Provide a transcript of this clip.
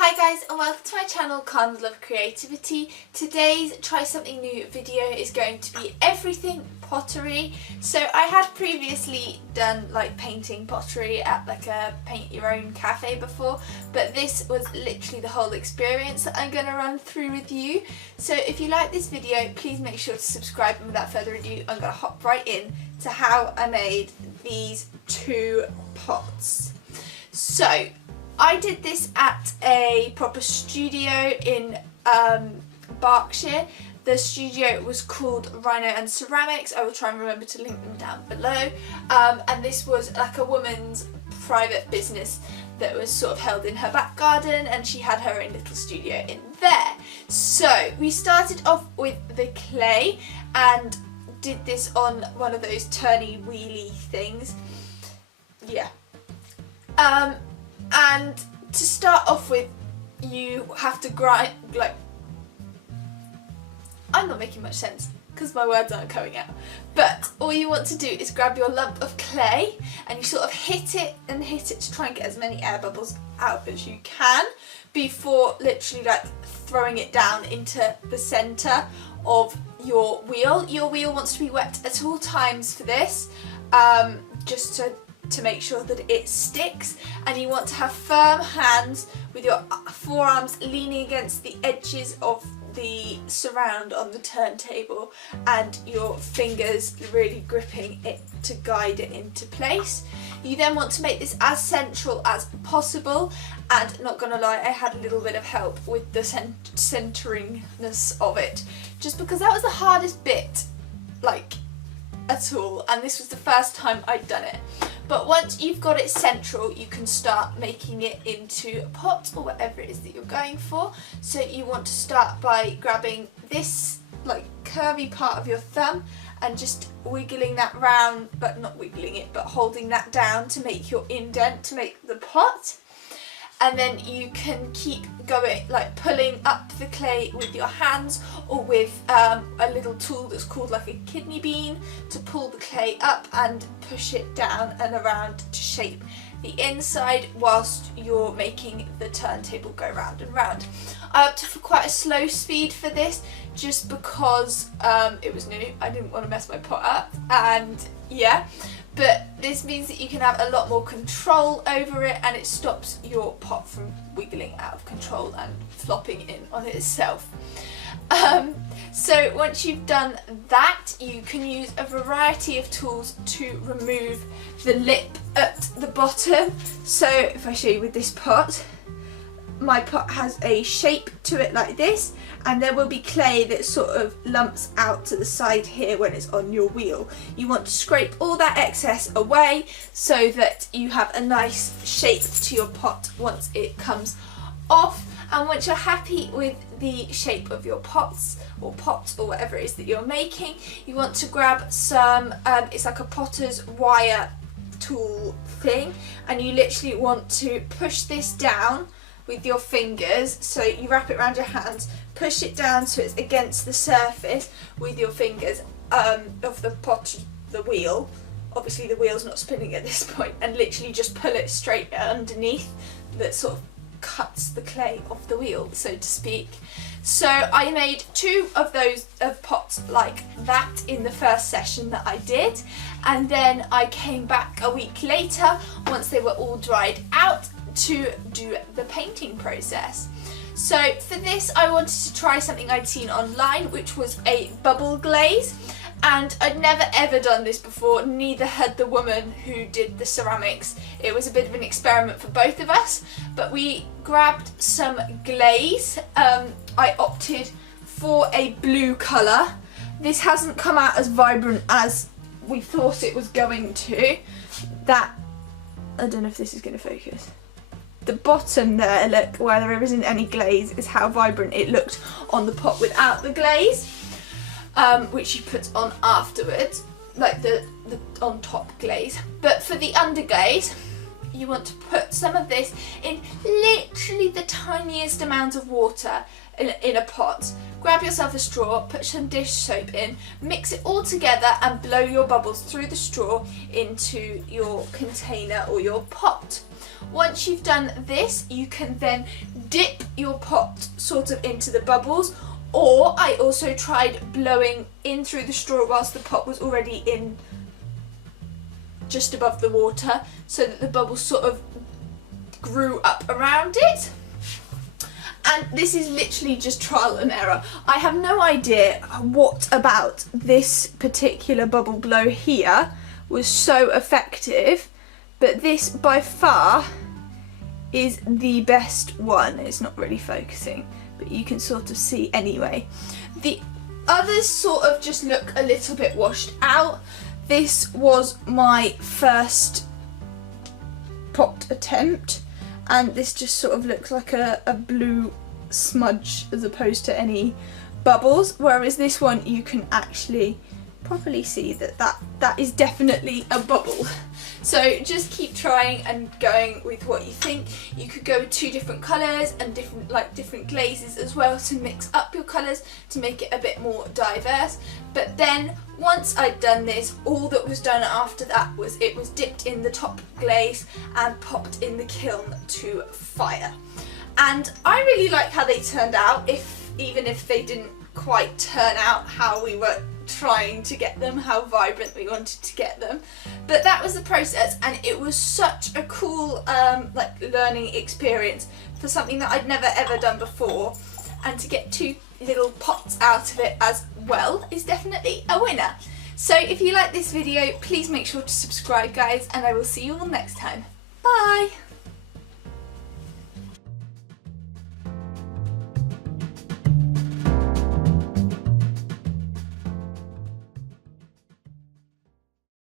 Hi guys and welcome to my channel Cons Love Creativity. Today's Try Something New video is going to be everything pottery. So I had previously done like painting pottery at like a paint your own cafe before, but this was literally the whole experience that I'm going to run through with you. So if you like this video, please make sure to subscribe, and without further ado I'm going to hop right in to how I made these two pots. So I did this at a proper studio in Berkshire. The studio was called Rhino and Ceramics. I will try and remember to link them down below. And this was like a woman's private business that was sort of held in her back garden, and she had her own little studio in there. So we started off with the clay and did this on one of those turny wheelie things. Yeah. And to start off with, you have to grind, like, I'm not making much sense because my words aren't coming out, but all you want to do is grab your lump of clay and you sort of hit it and hit it to try and get as many air bubbles out as you can before literally like throwing it down into the centre of your wheel. Your wheel wants to be wet at all times for this, just to make sure that it sticks, and you want to have firm hands with your forearms leaning against the edges of the surround on the turntable and your fingers really gripping it to guide it into place. You then want to make this as central as possible, and not gonna lie, I had a little bit of help with the centeringness of it, just because that was the hardest bit, like, at all, and this was the first time I'd done it. But once you've got it central, you can start making it into a pot or whatever it is that you're going for. So you want to start by grabbing this like curvy part of your thumb and just wiggling that round, but not wiggling it, but holding that down to make your indent to make the pot. And then you can keep going, like pulling up the clay with your hands, or with a little tool that's called like a kidney bean to pull the clay up and push it down and around to shape the inside whilst you're making the turntable go round and round. I opted for quite a slow speed for this just because it was new. I didn't want to mess my pot up, and yeah. But this means that you can have a lot more control over it, and it stops your pot from wiggling out of control and flopping in on itself. So once you've done that, you can use a variety of tools to remove the lip at the bottom. So if I show you with this pot, my pot has a shape to it like this, and there will be clay that sort of lumps out to the side here when it's on your wheel. You want to scrape all that excess away so that you have a nice shape to your pot once it comes off. And once you're happy with the shape of your pots or whatever it is that you're making, you want to grab some, it's like a potter's wire tool thing, and you literally want to push this down with your fingers. So you wrap it around your hands, push it down so it's against the surface with your fingers of the pot, the wheel. Obviously the wheel's not spinning at this point, and literally just pull it straight underneath. That sort of cuts the clay off the wheel, so to speak. So I made two of those pots like that in the first session that I did, and then I came back a week later once they were all dried out to do the painting process. So for this I wanted to try something I'd seen online, which was a bubble glaze, and I'd never ever done this before, neither had the woman who did the ceramics. It was a bit of an experiment for both of us, but we grabbed some glaze. I opted for a blue colour. This hasn't come out as vibrant as we thought it was going to. That, I don't know if this is going to focus. The bottom there, look, where there isn't any glaze, is how vibrant it looked on the pot without the glaze, which you put on afterwards, like the on top glaze. But for the underglaze, you want to put some of this in literally the tiniest amount of water in a pot. Grab yourself a straw, put some dish soap in, mix it all together and blow your bubbles through the straw into your container or your pot. Once you've done this, you can then dip your pot sort of into the bubbles, or I also tried blowing in through the straw whilst the pot was already in just above the water, so that the bubbles sort of grew up around it. And this is literally just trial and error. I have no idea what about this particular bubble blow here was so effective, but this by far is the best one. It's not really focusing, but you can sort of see anyway. The others sort of just look a little bit washed out. This was my first pot attempt, and this just sort of looks like a blue smudge as opposed to any bubbles, whereas this one you can actually properly see that is definitely a bubble. So just keep trying and going with what you think. You could go with 2 different colours and different glazes as well to mix up your colours to make it a bit more diverse. But then once I'd done this, all that was done after that was it was dipped in the top glaze and popped in the kiln to fire. And I really like how they turned out, even if they didn't quite turn out how we were trying to get them, how vibrant we wanted to get them. But that was the process, and it was such a cool learning experience for something that I'd never ever done before, and to get 2 little pots out of it as well is definitely a winner. So if you like this video, please make sure to subscribe, guys, and I will see you all next time. Bye!